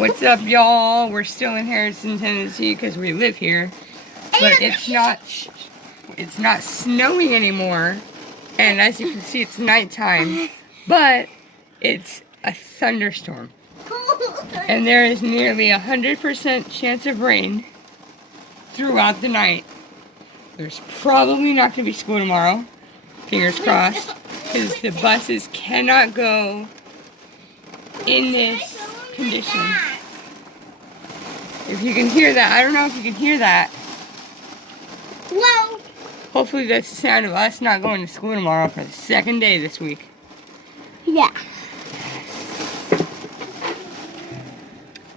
What's up, y'all? We're still in Harrison, Tennessee because we live here, but it's not snowing anymore. And as you can see, it's nighttime, but it's a thunderstorm, and there is nearly 100% chance of rain throughout the night. There's probably not going to be school tomorrow, fingers crossed, because the buses cannot go in this condition. If you can hear that, I don't know if you can hear that. Whoa! Hopefully that's the sound of us not going to school tomorrow for the second day this week. Yeah.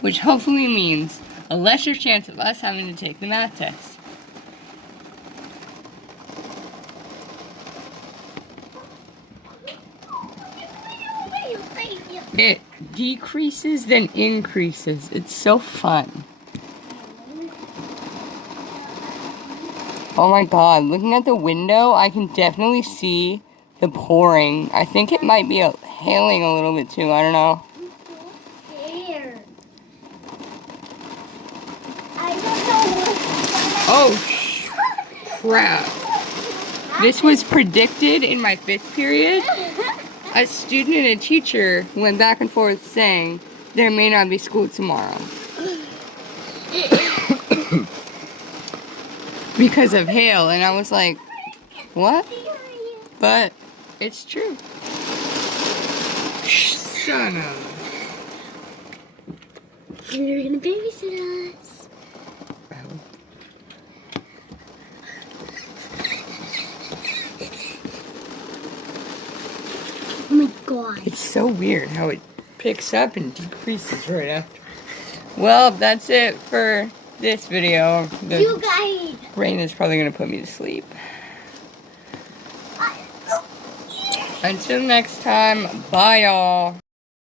Which hopefully means a lesser chance of us having to take the math test. It decreases then increases. It's so fun. Oh my god, looking at the window, I can definitely see the pouring. I think it might be hailing a little bit too, I don't know. Oh, crap. This was predicted in my 5th period. A student and a teacher went back and forth saying there may not be school tomorrow. Because of hail, and I was like, what? But it's true. Son of. And you're gonna babysit us. Oh my god. It's so weird how it picks up and decreases right after. Well, that's it for this video. You guys. Rain is probably going to put me to sleep. Until next time, bye y'all.